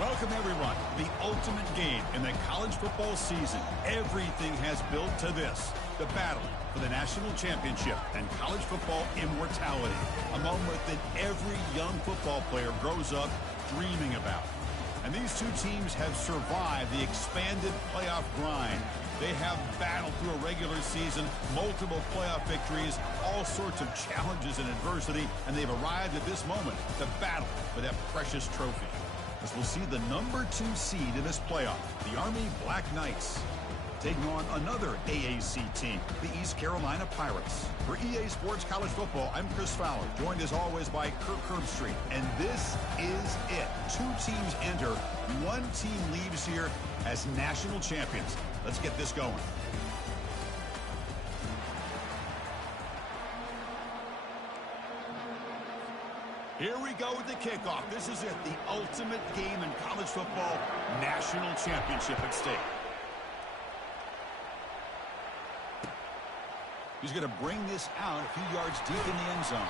Welcome, everyone. The ultimate game in the college football season. Everything has built to this. The battle for the national championship and college football immortality. A moment that every young football player grows up dreaming about. And these two teams have survived the expanded playoff grind. They have battled through a regular season, multiple playoff victories, all sorts of challenges and adversity, and they've arrived at this moment, the battle for that precious trophy. As we'll see the number 2 seed in this playoff, the Army Black Knights, taking on another AAC team, the East Carolina Pirates. For EA Sports College Football, I'm Chris Fowler, joined as always by Kirk Herbstreit. And this is it. 2 teams enter, 1 team leaves here as national champions. Let's get this going. Here we go with the kickoff. This is it, the ultimate game in college football, national championship at stake. He's going to bring this out a few yards deep in the end zone.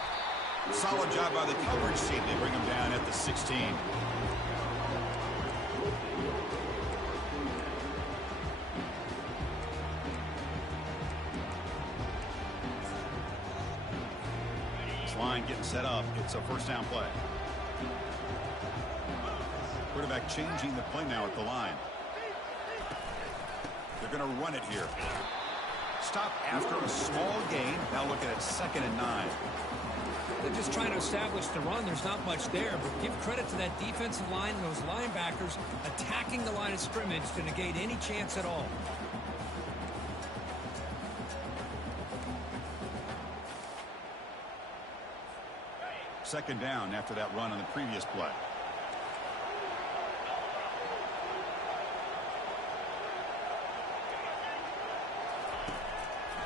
Solid job by the coverage team. They bring him down at the 16. Line getting set up. It's a first down play. Quarterback changing the play now at the line. They're going to run it here. Stop after a small gain. Now looking at 2nd and 9. They're just trying to establish the run. There's not much there, but give credit to that defensive line and those linebackers attacking the line of scrimmage to negate any chance at all. Second down after that run on the previous play.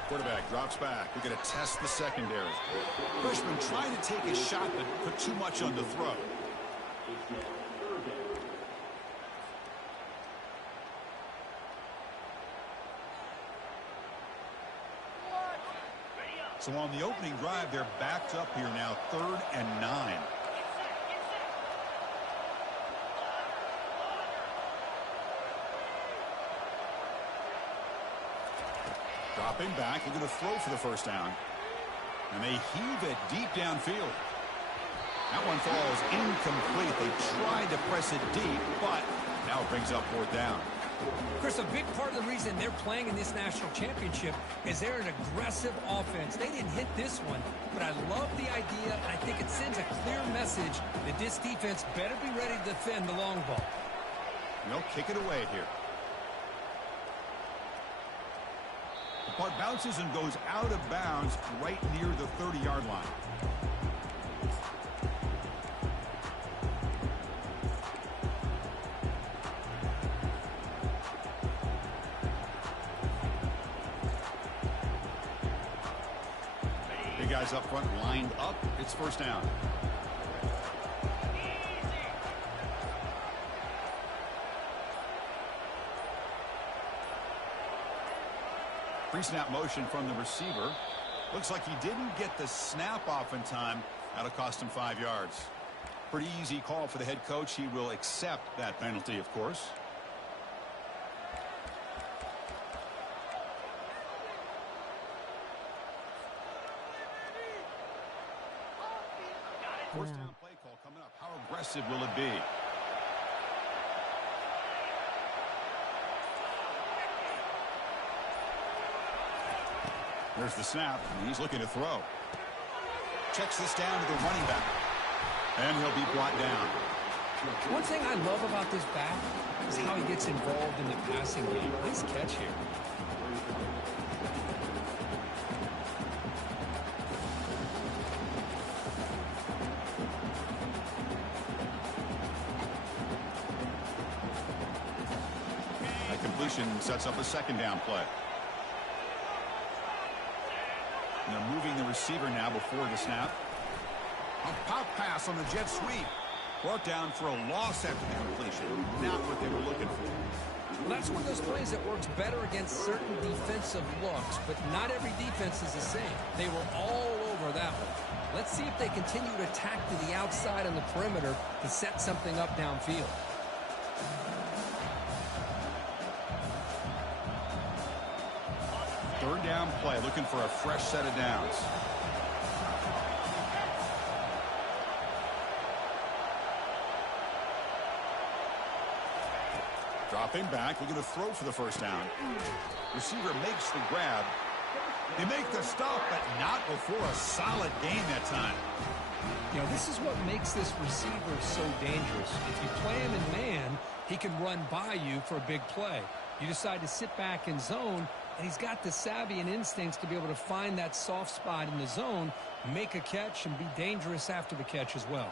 Quarterback drops back. We're going to test the secondary. Freshman trying to take a shot but put too much on the throw. So on the opening drive, they're backed up here now, 3rd and 9. Dropping back, they're going to throw for the first down. And they heave it deep downfield. That one falls incomplete. They tried to press it deep, but now it brings up 4th down. Chris, a big part of the reason they're playing in this national championship is they're an aggressive offense. They didn't hit this one, but I love the idea, and I think it sends a clear message that this defense better be ready to defend the long ball. And they'll kick it away here. The punt bounces and goes out of bounds right near the 30-yard line. Guys up front lined up. It's first down. Pre-snap motion from the receiver. Looks like he didn't get the snap off in time. That'll cost him 5 yards. Pretty easy call for the head coach. He will accept that penalty, of course. First down play call coming up. How aggressive will it be? There's the snap, and he's looking to throw. Checks this down to the running back. And he'll be brought down. One thing I love about this back is how he gets involved in the passing game. Nice catch here. Sets up a 2nd down play. And they're moving the receiver now before the snap. A pop pass on the jet sweep. Brought down for a loss after the completion. Not what they were looking for. Well, that's one of those plays that works better against certain defensive looks, but not every defense is the same. They were all over that one. Let's see if they continue to attack to the outside on the perimeter to set something up downfield. Third down play, looking for a fresh set of downs. Dropping back, looking to throw for the first down. Receiver makes the grab. They make the stop, but not before a solid gain that time. You know, this is what makes this receiver so dangerous. If you play him in man, he can run by you for a big play. You decide to sit back in zone, and he's got the savvy and instincts to be able to find that soft spot in the zone, make a catch, and be dangerous after the catch as well.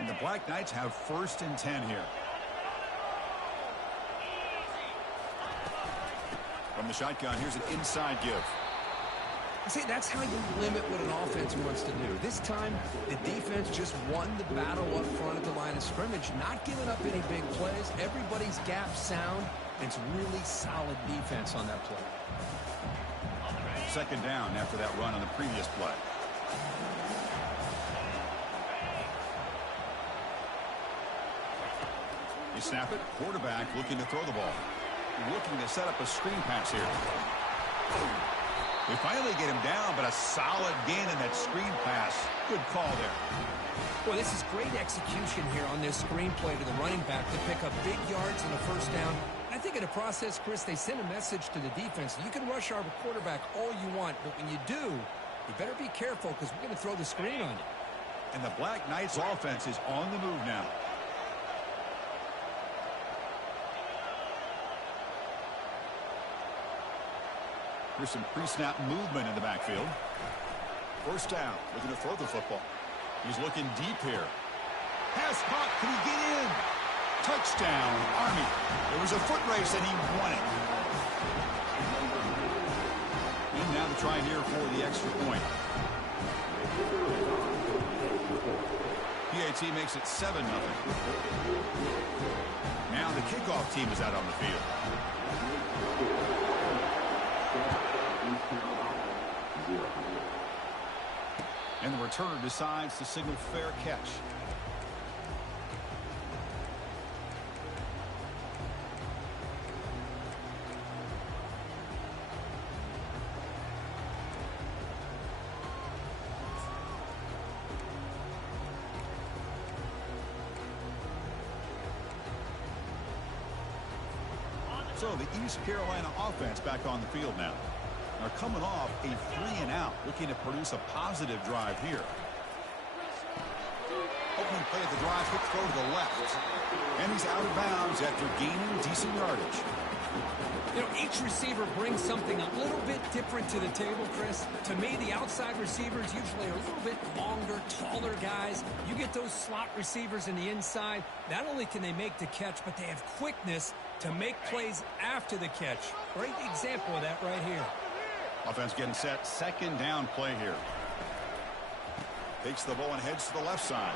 And the Black Knights have 1st and 10 here. From the shotgun, here's an inside give. See, that's how you limit what an offense wants to do. This time, the defense just won the battle up front at the line of scrimmage, not giving up any big plays. Everybody's gap sound. It's really solid defense on that play. 2nd down after that run on the previous play. You snap it, quarterback looking to throw the ball. Looking to set up a screen pass here. They finally get him down, but a solid gain in that screen pass. Good call there. Boy, this is great execution here on this screen play to the running back to pick up big yards and a first down. I think in the process, Chris, they send a message to the defense. You can rush our quarterback all you want, but when you do, you better be careful because we're going to throw the screen on you. And the Black Knights offense is on the move now. Here's some pre-snap movement in the backfield. 1st down, looking to throw the football. He's looking deep here. Pass caught, can he get in? Touchdown, Army. It was a foot race and he won it. And now to try here for the extra point. PAT makes it 7-0. Now the kickoff team is out on the field. And the returner decides to signal fair catch. So the East Carolina offense back on the field now. They're coming off a 3-and-out, looking to produce a positive drive here. Opening play of the drive, quick throw to the left. And he's out of bounds after gaining decent yardage. You know, each receiver brings something a little bit different to the table, Chris. To me, the outside receivers usually are a little bit longer, taller guys. You get those slot receivers in the inside, not only can they make the catch, but they have quickness to make plays after the catch. Great example of that right here. Offense getting set. 2nd down play here. Takes the ball and heads to the left side.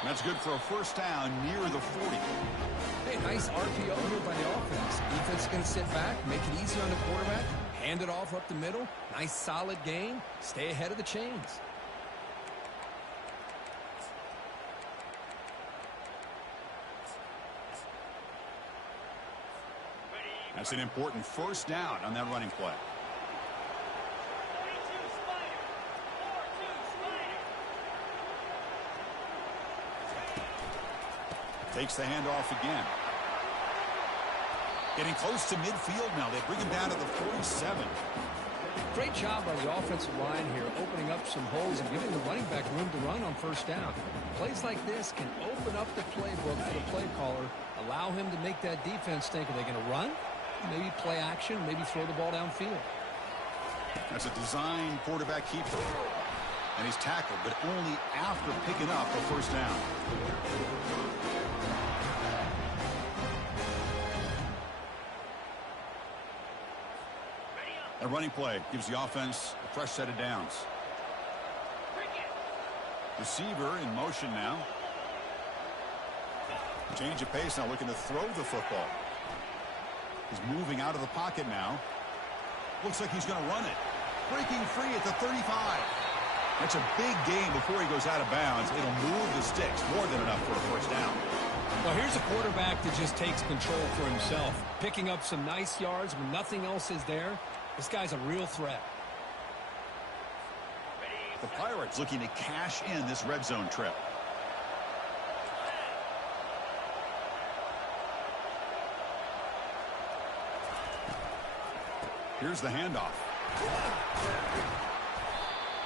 And that's good for a first down near the 40. Hey, nice RPO here by the offense. Defense is going to sit back, make it easy on the quarterback, hand it off up the middle. Nice solid gain. Stay ahead of the chains. That's an important first down on that running play. Takes the handoff again. Getting close to midfield now. They bring him down to the 47. Great job by the offensive line here, opening up some holes and giving the running back room to run on first down. Plays like this can open up the playbook for the play caller, allow him to make that defense think, are they going to run? Maybe play action, maybe throw the ball downfield. That's a design quarterback keeper. And he's tackled, but only after picking up a first down. A running play gives the offense a fresh set of downs. Receiver in motion now. Change of pace now, looking to throw the football. He's moving out of the pocket now. Looks like he's going to run it. Breaking free at the 35. That's a big gain before he goes out of bounds. It'll move the sticks more than enough for a first down. Well, here's a quarterback that just takes control for himself, picking up some nice yards when nothing else is there. This guy's a real threat. The Pirates looking to cash in this red zone trip. Here's the handoff.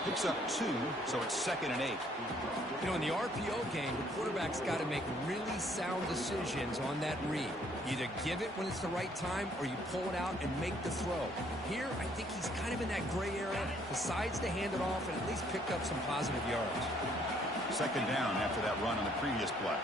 Picks up 2, so it's 2nd and 8. You know, in the RPO game, the quarterback's got to make really sound decisions on that read. Either give it when it's the right time or you pull it out and make the throw. Here, I think he's kind of in that gray area, decides to hand it off and at least pick up some positive yards. 2nd down after that run on the previous play.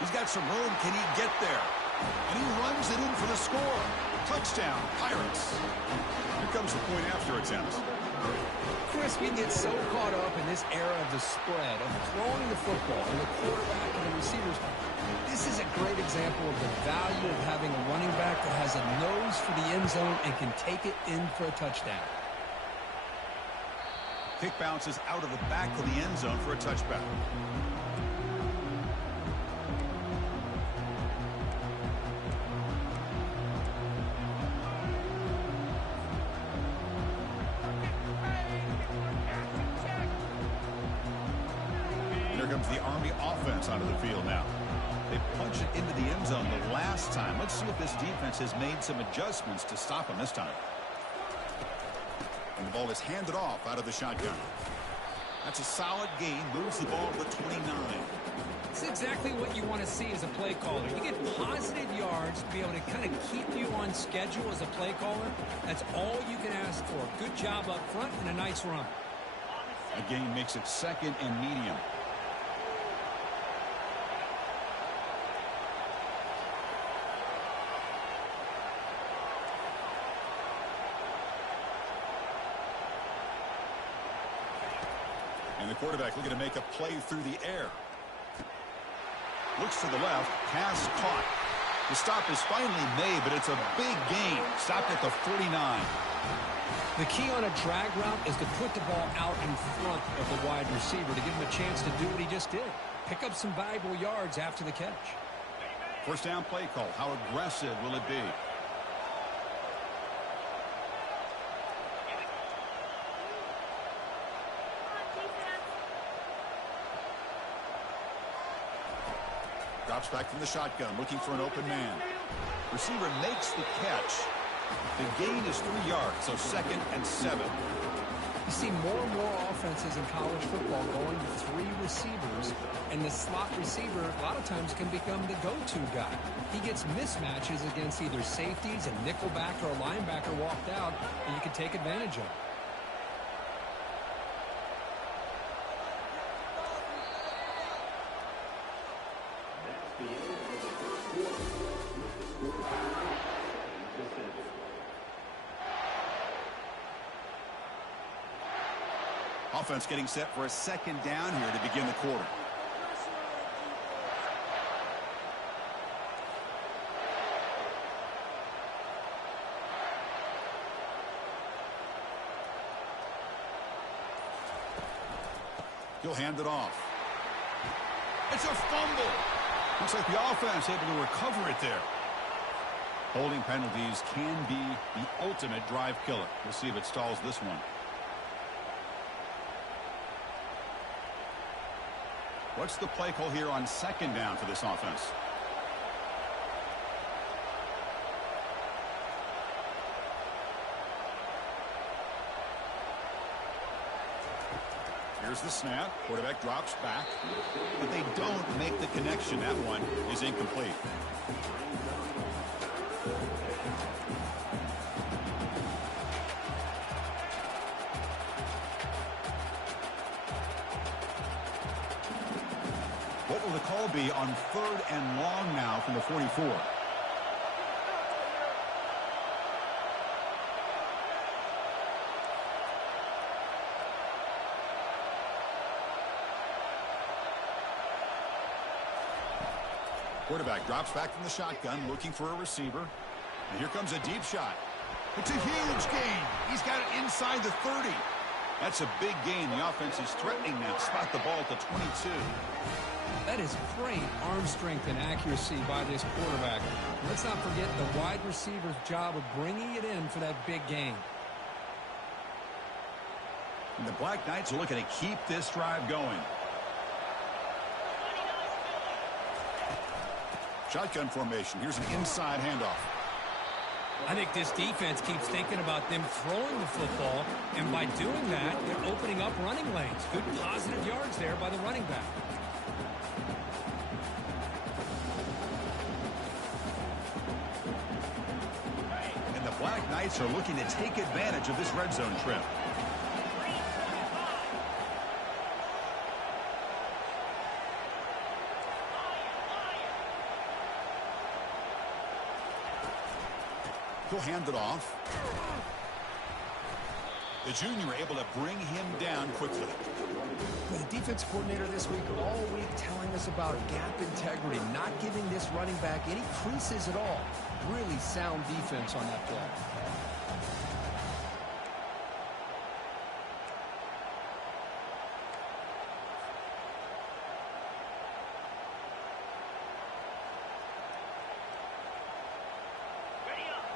He's got some room. Can he get there? And he runs it in for the score. Touchdown, Pirates. Here comes the point after attempt. Chris, we get so caught up in this era of the spread, of throwing the football, and the quarterback and the receivers. This is a great example of the value of having a running back that has a nose for the end zone and can take it in for a touchdown. Kick bounces out of the back of the end zone for a touchback. The Army offense onto the field now. They punch it into the end zone the last time. Let's see if this defense has made some adjustments to stop them this time. And the ball is handed off out of the shotgun. That's a solid gain. Moves the ball to the 29. It's exactly what you want to see as a play caller. You get positive yards to be able to kind of keep you on schedule as a play caller. That's all you can ask for. Good job up front and a nice run. A gain makes it 2nd and medium. And the quarterback looking to make a play through the air. Looks to the left. Pass caught. The stop is finally made, but it's a big gain. Stopped at the 49. The key on a drag route is to put the ball out in front of the wide receiver to give him a chance to do what he just did. Pick up some valuable yards after the catch. First down play call. How aggressive will it be? Drops back from the shotgun, looking for an open man. Receiver makes the catch. The gain is 3 yards, so 2nd and 7. You see more and more offenses in college football going to 3 receivers, and the slot receiver a lot of times can become the go-to guy. He gets mismatches against either safeties, a nickelback, or a linebacker walked out, and you can take advantage of it. Offense getting set for a 2nd down here to begin the quarter. He'll hand it off. It's a fumble. Looks like the offense able to recover it there. Holding penalties can be the ultimate drive killer. We'll see if it stalls this one. What's the play call here on 2nd down for this offense? Here's the snap. Quarterback drops back. But they don't make the connection. That one is incomplete. What will the call be on 3rd and long now from the 44? Quarterback drops back from the shotgun, looking for a receiver. And here comes a deep shot. It's a huge gain. He's got it inside the 30. That's a big gain. The offense is threatening now. Spot the ball at the 22. That is great arm strength and accuracy by this quarterback. Let's not forget the wide receiver's job of bringing it in for that big gain. And the Black Knights are looking to keep this drive going. Shotgun formation. Here's an inside handoff. I think this defense keeps thinking about them throwing the football, and by doing that, they're opening up running lanes. Good positive yards there by the running back. And the Black Knights are looking to take advantage of this red zone trip. He'll hand it off. The junior able to bring him down quickly. The defense coordinator this week, all week, telling us about gap integrity, not giving this running back any creases at all. Really sound defense on that play.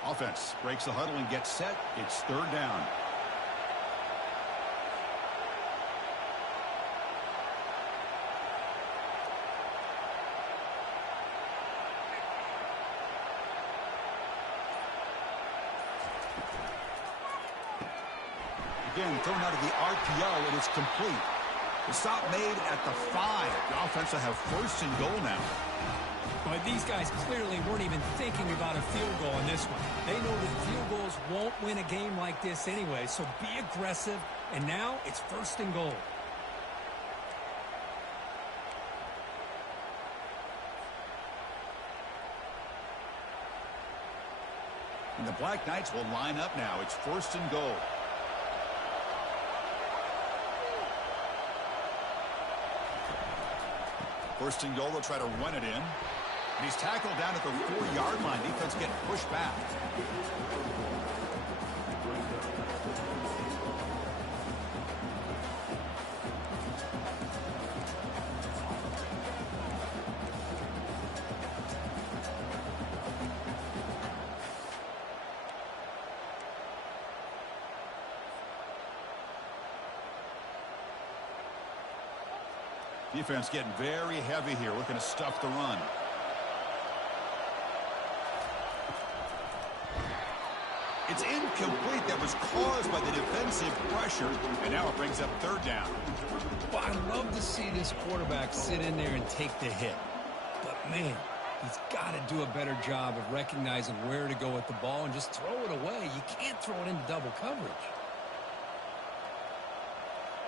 Offense breaks the huddle and gets set. It's third down. Again, thrown out of the RPO, and it's complete. The stop made at the 5. The offense will have first and goal now. But these guys clearly weren't even thinking about a field goal in this one. They know that field goals won't win a game like this anyway, so be aggressive, and now it's first and goal. And the Black Knights will line up now. It's first and goal. First and goal, they'll try to run it in. And he's tackled down at the 4-yard line. Defense getting pushed back. Defense getting very heavy here, looking to stuff the run. It's incomplete. That was caused by the defensive pressure, and now it brings up third down. Well, I love to see this quarterback sit in there and take the hit. But, man, he's got to do a better job of recognizing where to go with the ball and just throw it away. You can't throw it into double coverage.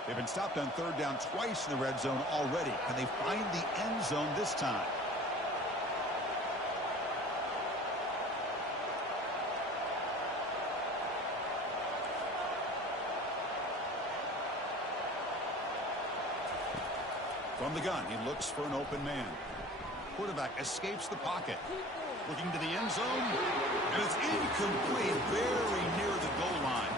They've been stopped on third down twice in the red zone already. Can they find the end zone this time? From the gun, he looks for an open man. Quarterback escapes the pocket. Looking to the end zone. And it's incomplete, very near the goal line.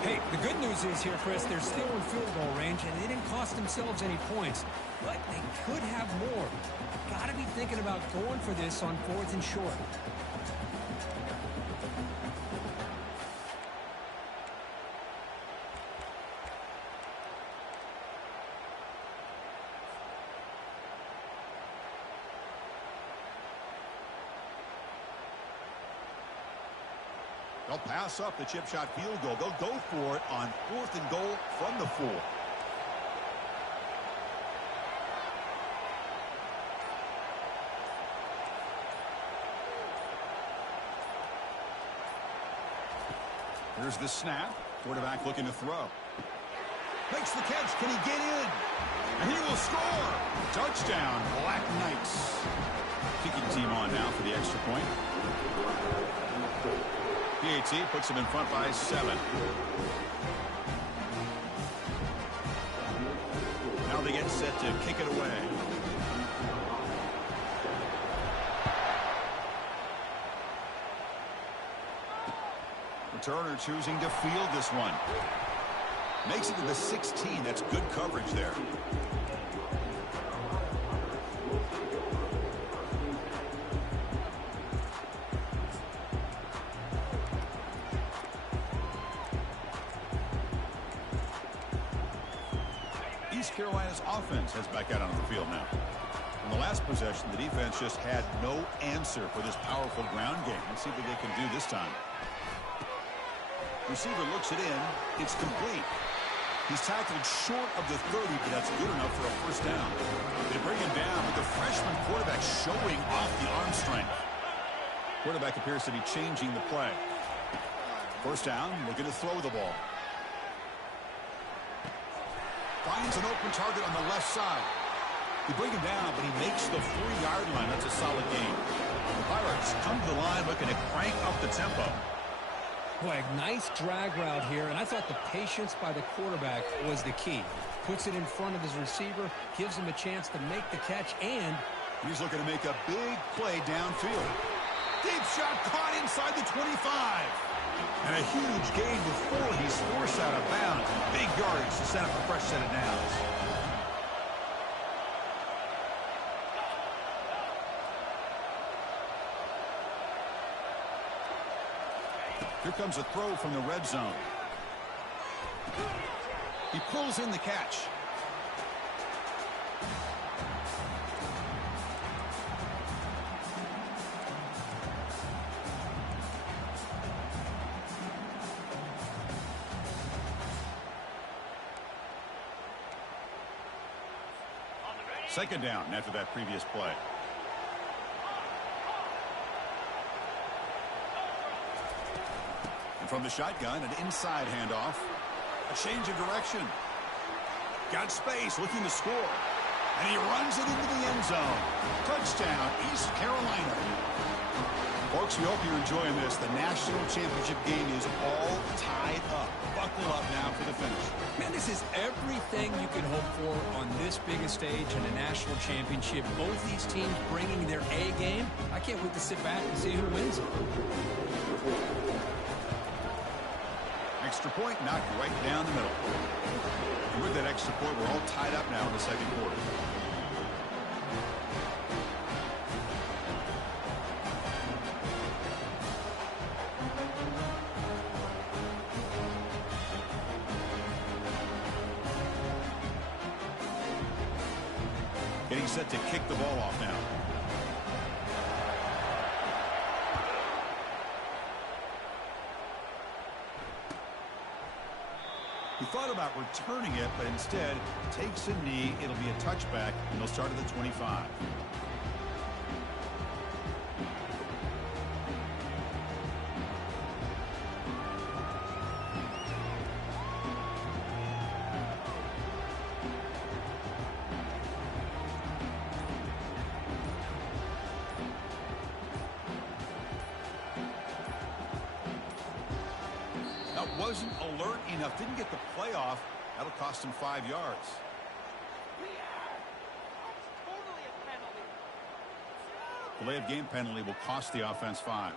Hey, the good news is here, Chris, they're still in field goal range, and they didn't cost themselves any points. But they could have more. Got to be thinking about going for this on 4th and short. They'll pass up the chip shot field goal. They'll go for it on 4th and goal from the 4. Here's the snap. Quarterback looking to throw. Makes the catch. Can he get in? And he will score. Touchdown, Black Knights. Kicking team on now for the extra point. PAT puts them in front by 7. Now they get set to kick it away. returner choosing to field this one. Makes it to the 16. That's good coverage there. East Carolina's offense heads back out onto the field now. In the last possession, the defense just had no answer for this powerful ground game. Let's see what they can do this time. Receiver looks it in. It's complete. He's tackled short of the 30, but that's good enough for a first down. They bring him down with the freshman quarterback showing off the arm strength. Quarterback appears to be changing the play. First down, looking to throw the ball. Finds an open target on the left side. They bring him down, but he makes the 3-yard line. That's a solid gain. The Pirates come to the line looking to crank up the tempo. Boy, a nice drag route here, and I thought the patience by the quarterback was the key. Puts it in front of his receiver, gives him a chance to make the catch, and he's looking to make a big play downfield. Deep shot caught inside the 25. And a huge gain before he's forced out of bounds. Big yardage to set up a fresh set of downs. Here comes a throw from the red zone. He pulls in the catch. Second down after that previous play. And from the shotgun, an inside handoff. A change of direction. Got space, looking to score. And he runs it into the end zone. Touchdown, East Carolina. Folks, we hope you're enjoying this. The national championship game is all tied up. Buckle up now for the finish. Man, this is everything you could hope for on this biggest stage in a national championship. Both these teams bringing their A game. I can't wait to sit back and see who wins it. Extra point knocked right down the middle. And with that extra point, we're all tied up now in the second quarter. Getting set to kick the ball off now. He thought about returning it, but instead takes a knee. It'll be a touchback, and they'll start at the 25. Wasn't alert enough, didn't get the playoff. That'll cost him 5 yards. Delay of game penalty will cost the offense 5.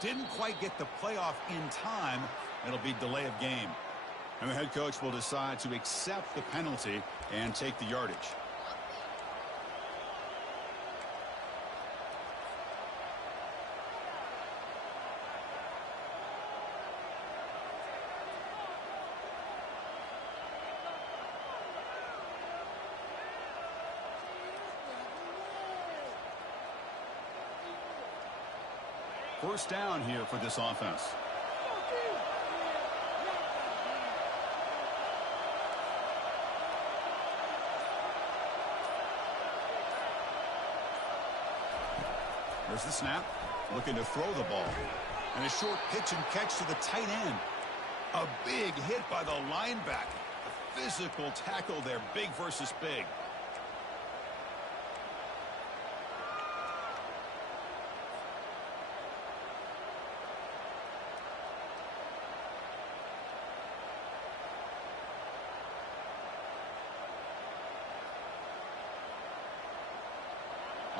Didn't quite get the playoff in time. It'll be delay of game. And the head coach will decide to accept the penalty and take the yardage. First down here for this offense. There's the snap. Looking to throw the ball. And a short pitch and catch to the tight end. A big hit by the linebacker. A physical tackle there. Big versus big.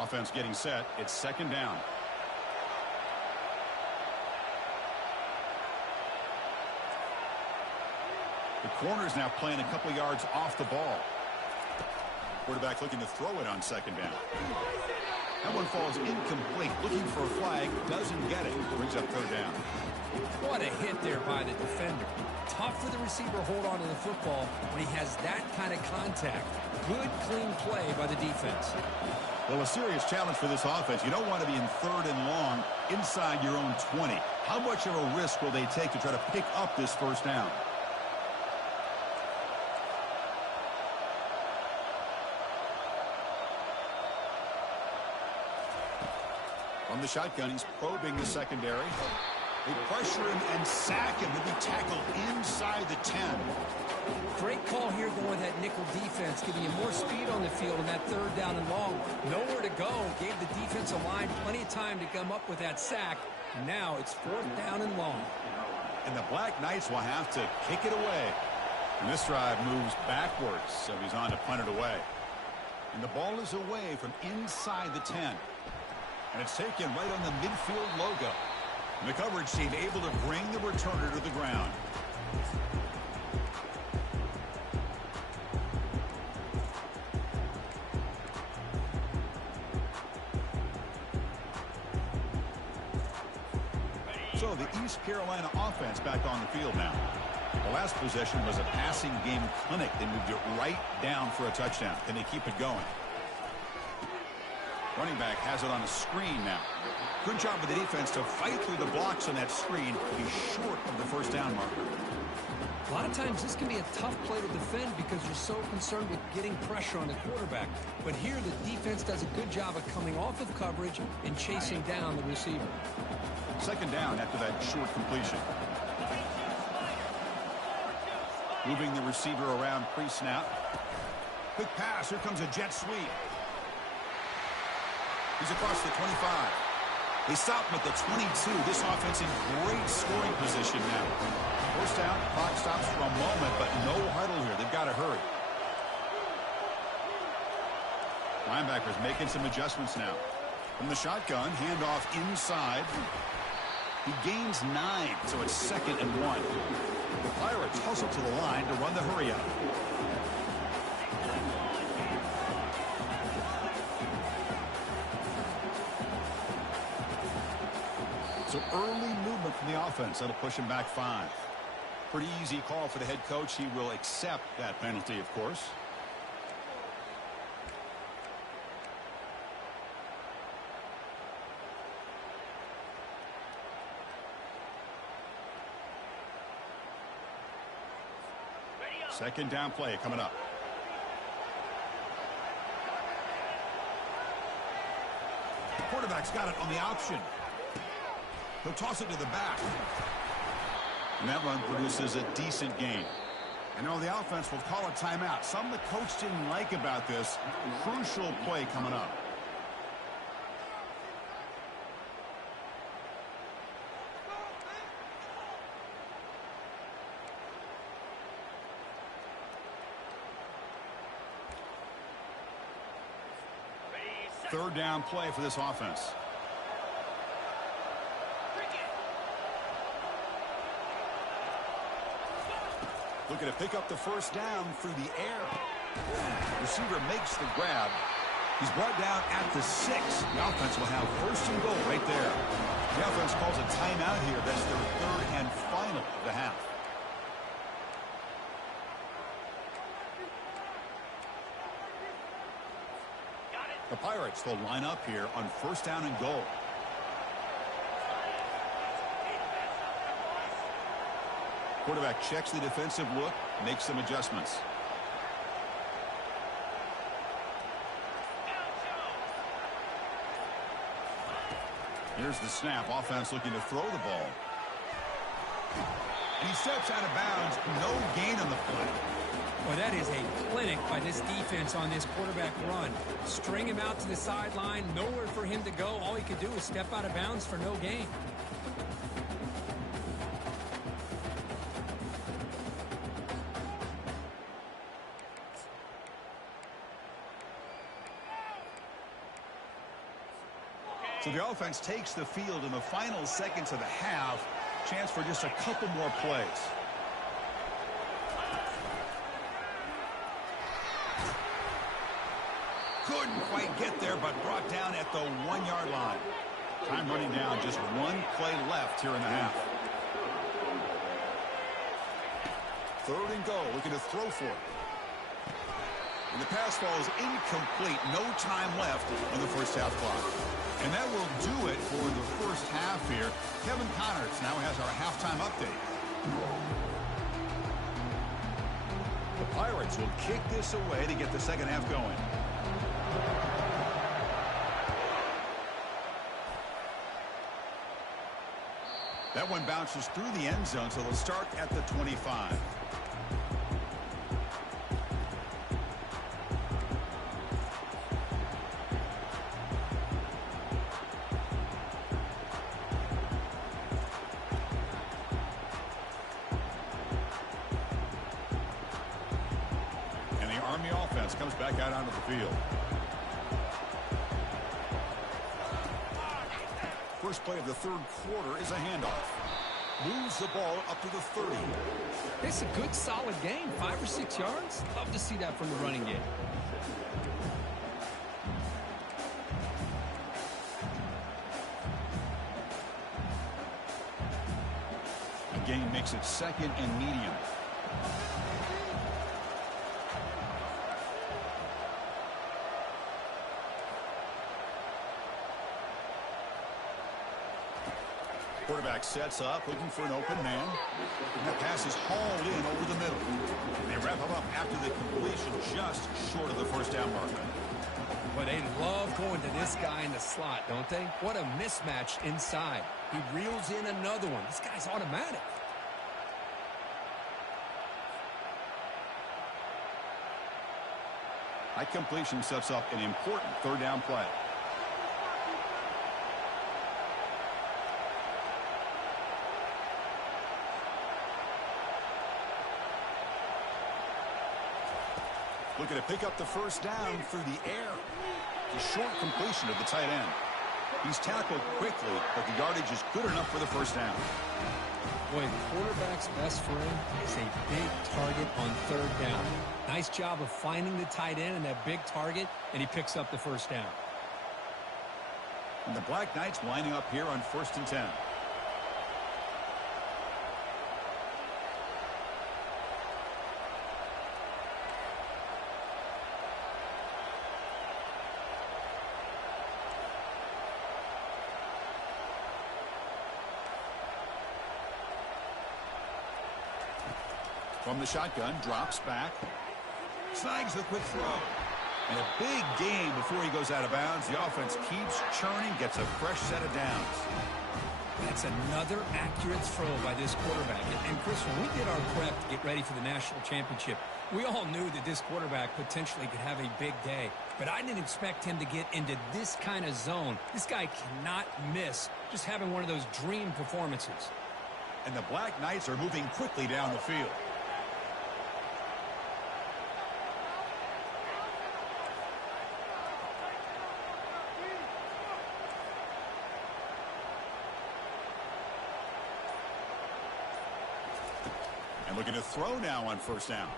Offense getting set. It's second down. The corner's now playing a couple yards off the ball. Quarterback looking to throw it on second down. That one falls incomplete. Looking for a flag. Doesn't get it. Brings up third down. What a hit there by the defender. Tough for the receiver to hold on to the football when he has that kind of contact. Good, clean play by the defense. Well, a serious challenge for this offense. You don't want to be in third and long inside your own 20. How much of a risk will they take to try to pick up this first down? From the shotgun, he's probing the secondary. They pressure him and sack him. He'll be tackled inside the 10. Great call here going with that nickel defense, giving you more speed on the field in that third down and long. Nowhere to go. Gave the defensive line plenty of time to come up with that sack. Now it's fourth down and long. And the Black Knights will have to kick it away. And this drive moves backwards, so he's on to punt it away. And the ball is away from inside the 10. And it's taken right on the midfield logo. And the coverage team able to bring the returner to the ground. So the East Carolina offense back on the field now. The last possession was a passing game clinic. They moved it right down for a touchdown. Can they keep it going? Running back has it on a screen now. Good job with the defense to fight through the blocks on that screen. He's short of the first down marker. A lot of times this can be a tough play to defend because you're so concerned with getting pressure on the quarterback. But here the defense does a good job of coming off of coverage and chasing down the receiver. Second down after that short completion. Moving the receiver around pre-snap. Quick pass. Here comes a jet sweep. He's across the 25. They stop him at the 22. This offense in great scoring position now. First down, clock stops for a moment, but no huddle here. They've got to hurry. Linebackers making some adjustments now. From the shotgun, handoff inside. He gains 9, so it's second and 1. The Pirates hustle to the line to run the hurry up. So early movement from the offense. That'll push him back 5. Pretty easy call for the head coach. He will accept that penalty, of course. Second down play coming up. The quarterback's got it on the option. He'll toss it to the back. And that run produces a decent gain. And now the offense will call a timeout. Something the coach didn't like about this. Crucial play coming up. Third down play for this offense. Looking to pick up the first down through the air. Receiver makes the grab. He's brought down at the 6. The offense will have first and goal right there. The offense calls a timeout here. That's their third and final of the half. The Pirates will line up here on first down and goal. Quarterback checks the defensive look, makes some adjustments. Here's the snap. Offense looking to throw the ball. And he steps out of bounds. No gain on the play. Well, that is a clinic by this defense on this quarterback run. String him out to the sideline, nowhere for him to go. All he could do is step out of bounds for no gain. So the offense takes the field in the final seconds of the half. Chance for just a couple more plays. Couldn't quite get there, but brought down at the 1-yard line. Time running down, just one play left here in the half. 3rd and goal, looking to throw for it. And the pass falls incomplete. No time left on the first half clock. And that will do it for the first half here. Kevin Connors now has our halftime update. The Pirates will kick this away to get the second half going. That one bounces through the end zone, so they'll start at the 25. And the Army offense comes back out onto the field. First play of the 3rd quarter is a handoff. Moves the ball up to the 30. It's a good, solid game. 5 or 6 yards. Love to see that from the running game. The game makes it 2nd and medium. Quarterback sets up, looking for an open man. And that pass is hauled in over the middle. They wrap him up after the completion, just short of the first down marker. Well, they love going to this guy in the slot, don't they? What a mismatch inside. He reels in another one. This guy's automatic. That completion sets up an important 3rd down play. Looking to pick up the first down through the air. A short completion of the tight end. He's tackled quickly, but the yardage is good enough for the first down. Boy, the quarterback's best friend is a big target on 3rd down. Nice job of finding the tight end and that big target, and he picks up the first down. And the Black Knights lining up here on 1st and 10. From the shotgun, drops back. Snags the quick throw. And a big gain before he goes out of bounds. The offense keeps churning, gets a fresh set of downs. That's another accurate throw by this quarterback. And Chris, when we did our prep to get ready for the national championship, we all knew that this quarterback potentially could have a big day. But I didn't expect him to get into this kind of zone. This guy cannot miss just having one of those dream performances. And the Black Knights are moving quickly down the field. Looking to throw now on first down.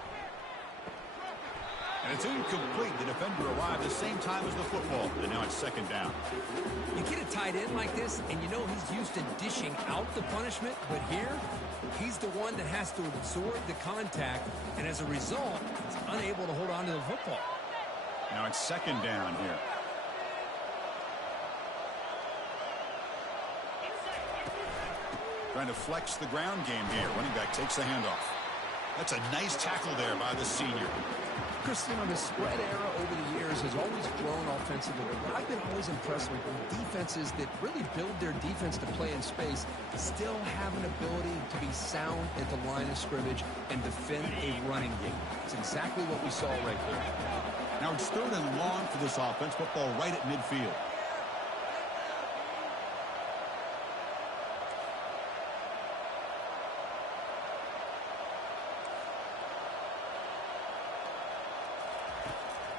And it's incomplete. The defender arrived the same time as the football. And now it's 2nd down. You get a tight end like this, and you know he's used to dishing out the punishment. But here, he's the one that has to absorb the contact. And as a result, he's unable to hold on to the football. Now it's 2nd down here. Trying to flex the ground game here. Running back takes the handoff. That's a nice tackle there by the senior. Chris, you know, the spread era over the years has always grown offensively. But I've been always impressed with defenses that really build their defense to play in space, still have an ability to be sound at the line of scrimmage and defend a running game. It's exactly what we saw right there. Now it's 3rd and long for this offense. Football right at midfield.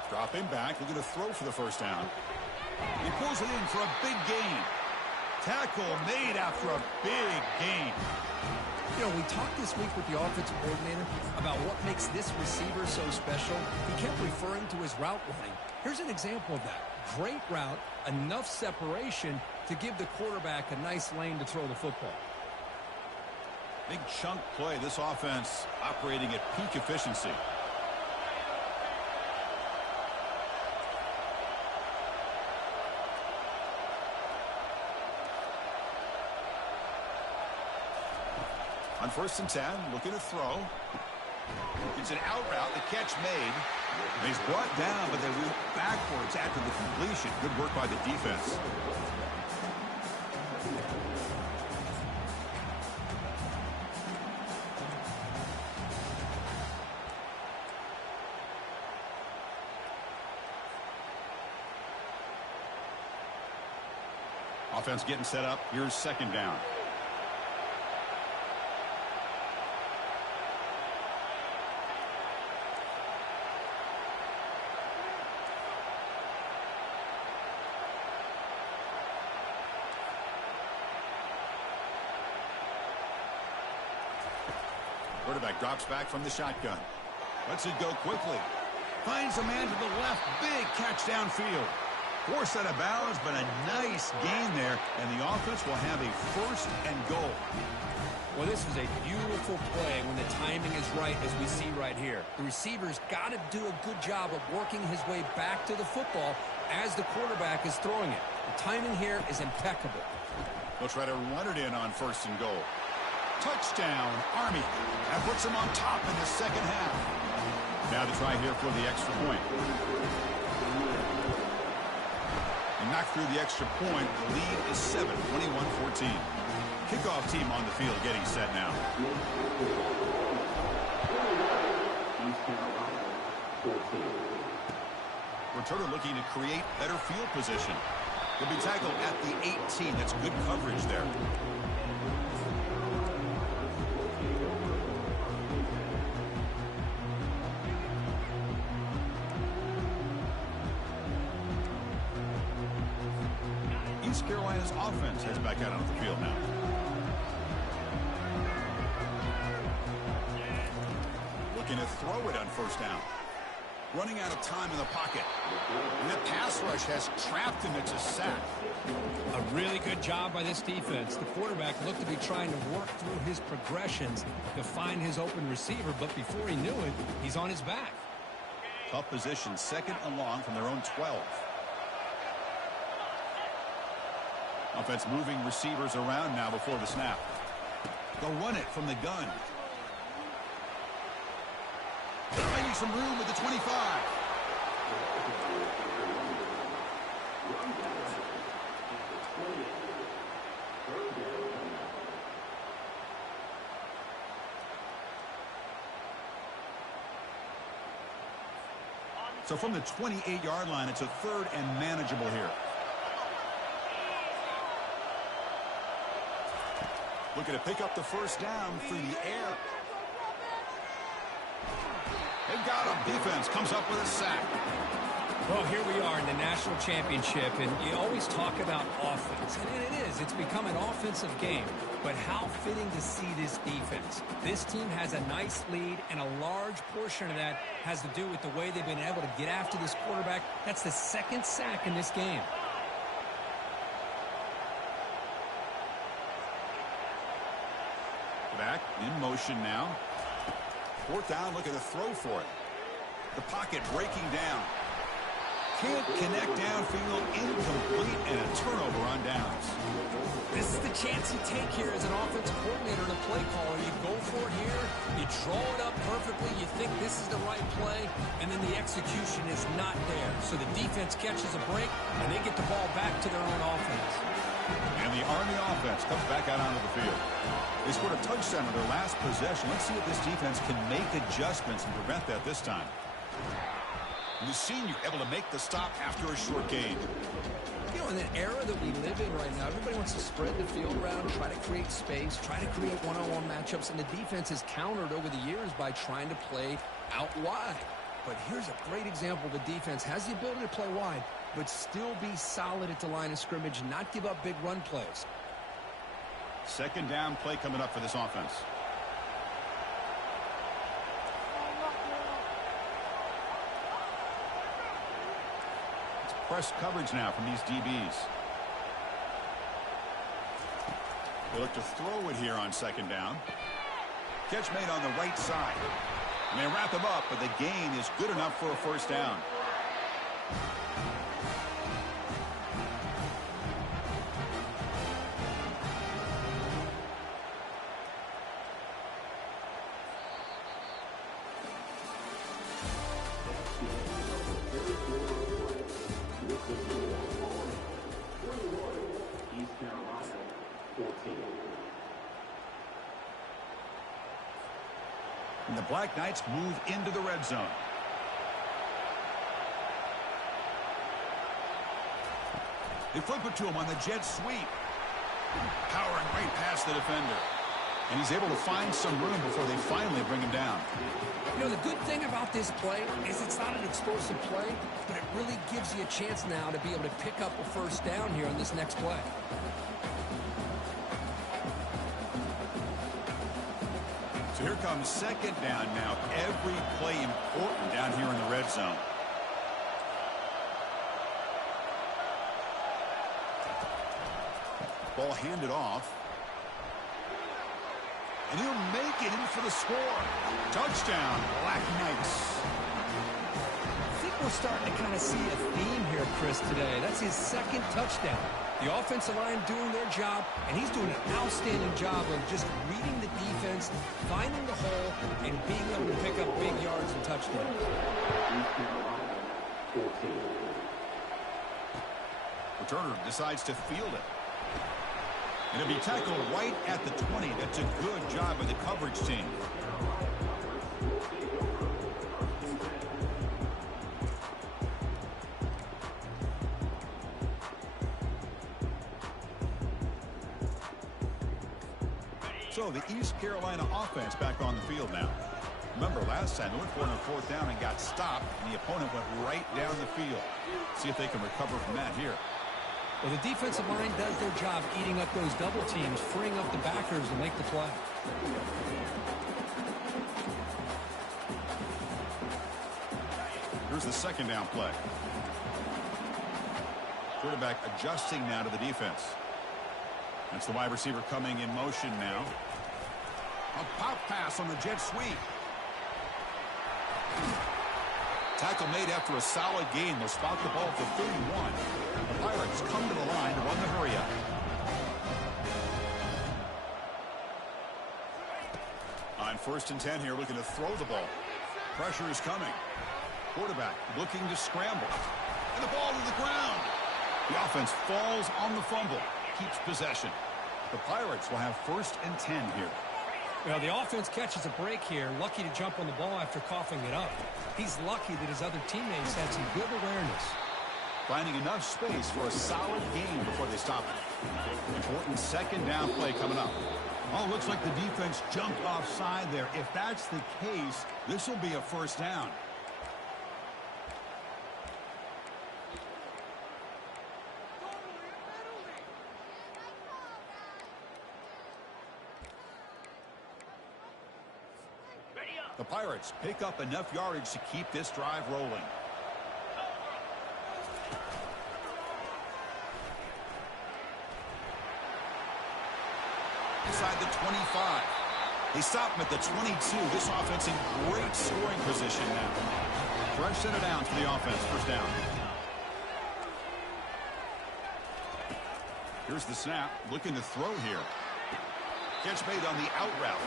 Drop him back. Looking to throw for the first down. He pulls it in for a big gain. Tackle made after a big gain. You know, we talked this week with the offensive coordinator about what makes this receiver so special. He kept referring to his route running. Here's an example of that. Great route, enough separation to give the quarterback a nice lane to throw the football. Big chunk play. This offense operating at peak efficiency. On 1st and 10, looking to throw. It's an out route, the catch made. And he's brought down, but they went backwards after the completion. Good work by the defense. Offense getting set up. Here's 2nd down. Quarterback drops back from the shotgun. Lets it go quickly. Finds a man to the left. Big catch downfield. Forced out of bounds, but a nice gain there. And the offense will have a 1st and goal. Well, this is a beautiful play when the timing is right, as we see right here. The receiver's got to do a good job of working his way back to the football as the quarterback is throwing it. The timing here is impeccable. They'll try to run it in on 1st and goal. Touchdown, Army. That puts them on top in the 2nd half. Now the try here for the extra point. And knocked through the extra point. The lead is 7, 21-14. Kickoff team on the field getting set now. Returner looking to create better field position. He'll be tackled at the 18. That's good coverage there. East Carolina's offense heads back out onto the field now. Looking to throw it on 1st down. Running out of time in the pocket. And the pass rush has trapped him. It's a sack. A really good job by this defense. The quarterback looked to be trying to work through his progressions to find his open receiver, but before he knew it, he's on his back. Tough position, 2nd and long from their own 12. Offense moving receivers around now before the snap. They'll run it from the gun. Finding some room with the 25. So from the 28-yard line, it's a 3rd and manageable here. Looking to pick up the 1st down through the air. They've got him. Defense comes up with a sack. Well, here we are in the national championship, and you always talk about offense. And it is. It's become an offensive game. But how fitting to see this defense. This team has a nice lead, and a large portion of that has to do with the way they've been able to get after this quarterback. That's the 2nd sack in this game. Back in motion now. 4th down, looking to throw for it. The pocket breaking down. Can't connect downfield, incomplete, and a turnover on downs. This is the chance you take here as an offensive coordinator and a play caller. You go for it here, you draw it up perfectly, you think this is the right play, and then the execution is not there. So the defense catches a break, and they get the ball back to their own offense. And the Army offense comes back out onto the field. They scored a touchdown on their last possession. Let's see if this defense can make adjustments and prevent that this time. The senior able to make the stop after a short gain. You know, in an era that we live in right now, everybody wants to spread the field around, try to create space, try to create one-on-one matchups, and the defense has countered over the years by trying to play out wide. But here's a great example of a defense has the ability to play wide. but still be solid at the line of scrimmage, not give up big run plays. Second down play coming up for this offense. It's press coverage now from these DBs. They look to throw it here on second down. Catch made on the right side. And they wrap him up, but the gain is good enough for a first down. And the Black Knights move into the red zone. They flip it to him on the jet sweep. Powering right past the defender. And he's able to find some room before they finally bring him down. You know, the good thing about this play is it's not an explosive play, but it really gives you a chance now to be able to pick up a first down here on this next play. So here comes second down now. Every play important down here in the red zone. Ball handed off. And he'll make it in for the score. Touchdown, Black Knights. I think we're starting to kind of see a theme here, Chris, today. That's his second touchdown. The offensive line doing their job, and he's doing an outstanding job of just reading the defense, finding the hole, and being able to pick up big yards and touchdowns. Returner decides to field it. And it'll be tackled right at the 20. That's a good job by the coverage team. So the East Carolina offense back on the field now. Remember, last time they went for it on fourth down and got stopped, and the opponent went right down the field. See if they can recover from that here. Well, the defensive line does their job eating up those double teams, freeing up the backers to make the play. Here's the second down play. Quarterback adjusting now to the defense. That's the wide receiver coming in motion now. A pop pass on the jet sweep. Tackle made after a solid gain. They'll spot the ball at the 31. The Pirates come to the line to run the hurry-up. On 1st and 10 here, looking to throw the ball. Pressure is coming. Quarterback looking to scramble. And the ball to the ground. The offense falls on the fumble. Keeps possession. The Pirates will have 1st and 10 here. Well, the offense catches a break here. Lucky to jump on the ball after coughing it up. He's lucky that his other teammates had some good awareness. Finding enough space for a solid gain before they stop it. Important second down play coming up. Oh, looks like the defense jumped offside there. If that's the case, this will be a first down. The Pirates pick up enough yardage to keep this drive rolling. Inside the 25. They stop him at the 22. This offense in great scoring position now. Fresh set of downs for the offense. First down. Here's the snap. Looking to throw here. Catch made on the out route.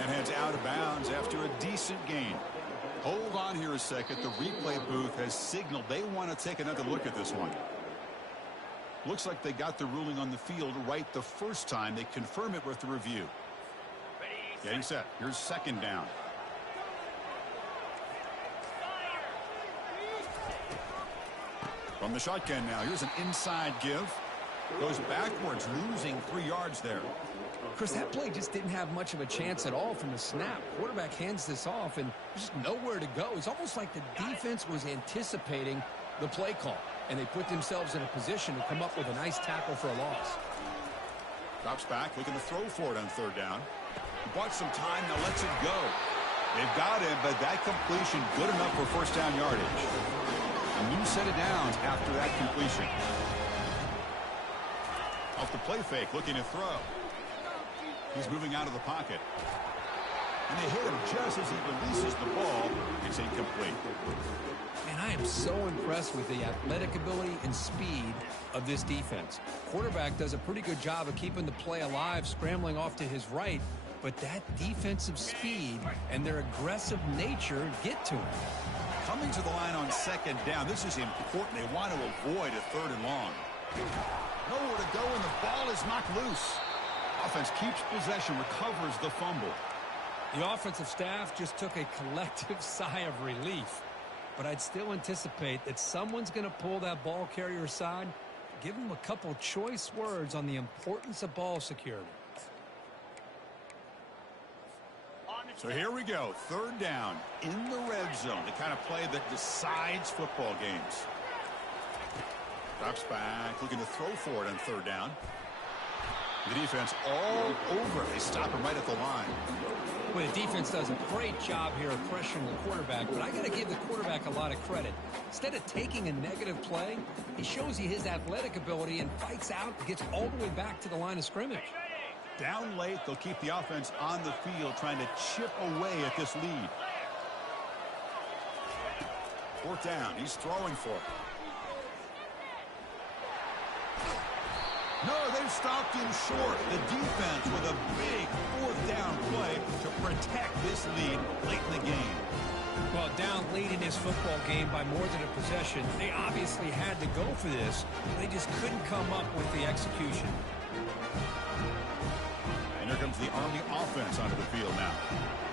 And heads out of bounds after a decent gain. Hold on here a second. The replay booth has signaled they want to take another look at this one. Looks like they got the ruling on the field right the first time. They confirm it with the review. Getting set. Here's second down. From the shotgun now. Here's an inside give. Goes backwards, losing 3 yards there. Chris, that play just didn't have much of a chance at all from the snap. Quarterback hands this off, and there's just nowhere to go. It's almost like the defense was anticipating the play call, and they put themselves in a position to come up with a nice tackle for a loss. Drops back, looking to throw for it on third down. He bought some time, now lets it go. They've got him, but that completion good enough for first down yardage. A new set of downs after that completion. Off the play fake, looking to throw. He's moving out of the pocket. And they hit him just as he releases the ball. It's incomplete. And I am so impressed with the athletic ability and speed of this defense. Quarterback does a pretty good job of keeping the play alive, scrambling off to his right, but that defensive speed and their aggressive nature get to him. Coming to the line on second down, this is important. They want to avoid a third and long. Nowhere to go, and the ball is knocked loose. Offense keeps possession, recovers the fumble. The offensive staff just took a collective sigh of relief. But I'd still anticipate that someone's going to pull that ball carrier aside, give him a couple choice words on the importance of ball security. So here we go, third down in the red zone, the kind of play that decides football games. Drops back, looking to throw for it on third down. The defense all over. They stop him right at the line. Well, the defense does a great job here of pressuring the quarterback, but I got to give the quarterback a lot of credit. Instead of taking a negative play, he shows you his athletic ability and fights out and gets all the way back to the line of scrimmage. Down late, they'll keep the offense on the field, trying to chip away at this lead. Fourth down, he's throwing for it. No, they've stopped him short. The defense with a big fourth down play to protect this lead late in the game. Well, down late in this football game by more than a possession, they obviously had to go for this. They just couldn't come up with the execution. And here comes the Army offense onto the field now.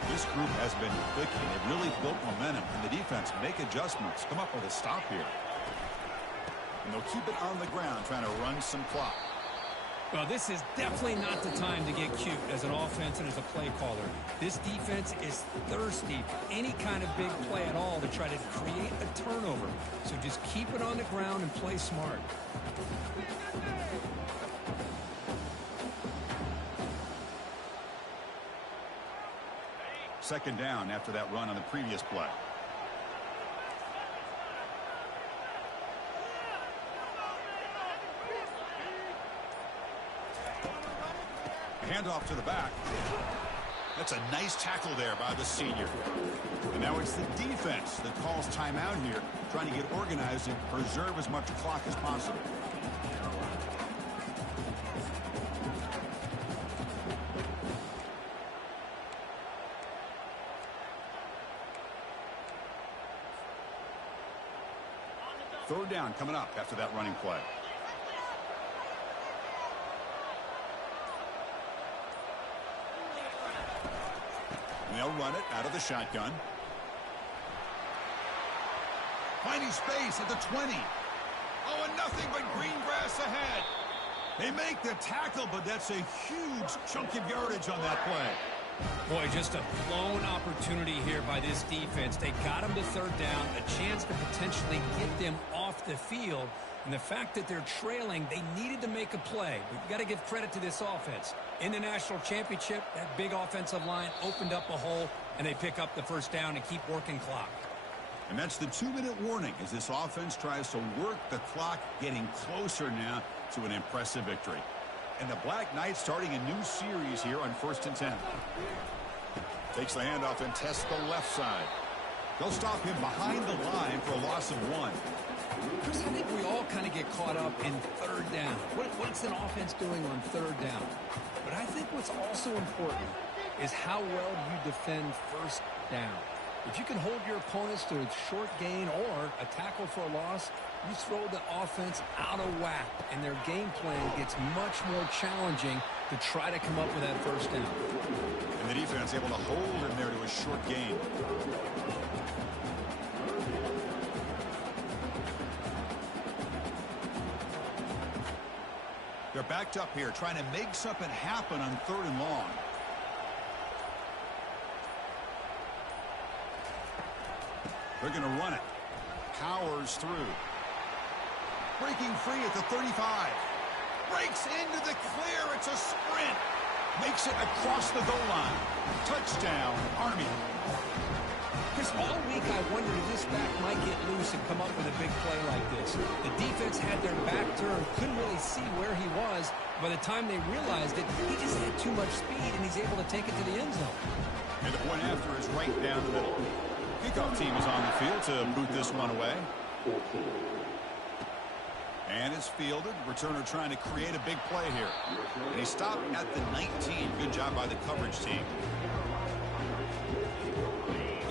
This group has been clicking. They've really built momentum, and the defense make adjustments, come up with a stop here. And they'll keep it on the ground, trying to run some clock. Well, this is definitely not the time to get cute as an offense and as a play caller. This defense is thirsty for any kind of big play at all to try to create a turnover. So just keep it on the ground and play smart. Second down after that run on the previous play. Handoff to the back. That's a nice tackle there by the senior. And now it's the defense that calls timeout here, trying to get organized and preserve as much clock as possible. Third down coming up after that running play. They'll run it out of the shotgun. Finding space at the 20. Oh, and nothing but green grass ahead. They make the tackle, but that's a huge chunk of yardage on that play. Boy, just a blown opportunity here by this defense. They got them to third down, a chance to potentially get them off the field. And the fact that they're trailing, they needed to make a play. But you got to give credit to this offense. In the national championship, that big offensive line opened up a hole, and they pick up the first down and keep working clock. And that's the 2-minute warning as this offense tries to work the clock, getting closer now to an impressive victory. And the Black Knights starting a new series here on 1st and 10. Takes the handoff and tests the left side. They'll stop him behind the line for a loss of 1. Chris, I think we all kind of get caught up in third down. What's an offense doing on third down? But I think what's also important is how well you defend first down. If you can hold your opponents to a short gain or a tackle for a loss, you throw the offense out of whack, and their game plan gets much more challenging to try to come up with that first down. And the defense able to hold him there to a short gain. They're backed up here, trying to make something happen on third and long. They're going to run it. Powers through. Breaking free at the 35. Breaks into the clear. It's a sprint. Makes it across the goal line. Touchdown, Army. Chris, all week I wondered if this back might get loose and come up with a big play like this. The defense had their back turned, couldn't really see where he was. By the time they realized it, he just had too much speed, and he's able to take it to the end zone. And the point after is right down the middle. Kickoff team is on the field to boot this one away. And it's fielded. Returner trying to create a big play here. And he stopped at the 19. Good job by the coverage team.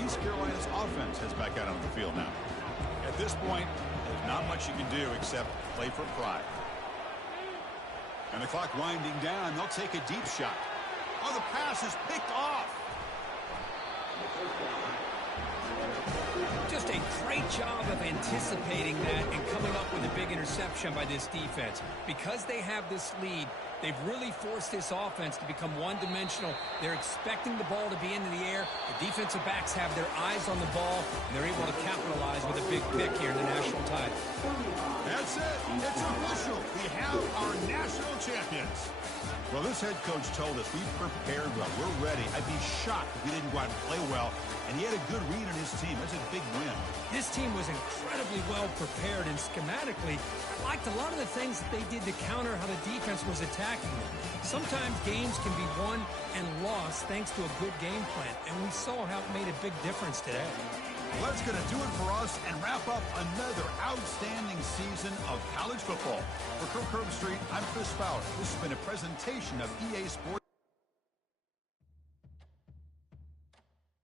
East Carolina's offense heads back out on the field now. At this point, there's not much you can do except play for pride. And the clock winding down. They'll take a deep shot. Oh, the pass is picked off. Just a great job of anticipating that and coming up with a big interception by this defense. Because they have this lead, they've really forced this offense to become one-dimensional. They're expecting the ball to be into the air. The defensive backs have their eyes on the ball, and they're able to capitalize with a big pick here in the national title. That's it. It's official. We have our national champions. Well, this head coach told us we prepared well. We're ready. I'd be shocked if we didn't go out and play well. And he had a good read on his team. That's a big win. This team was incredibly well prepared, and schematically, I liked a lot of the things that they did to counter how the defense was attacking them. Sometimes games can be won and lost thanks to a good game plan, and we saw how it made a big difference today. Well, that's going to do it for us and wrap up another outstanding season of college football. For Kirk Herbstreit, I'm Chris Fowler. This has been a presentation of EA Sports.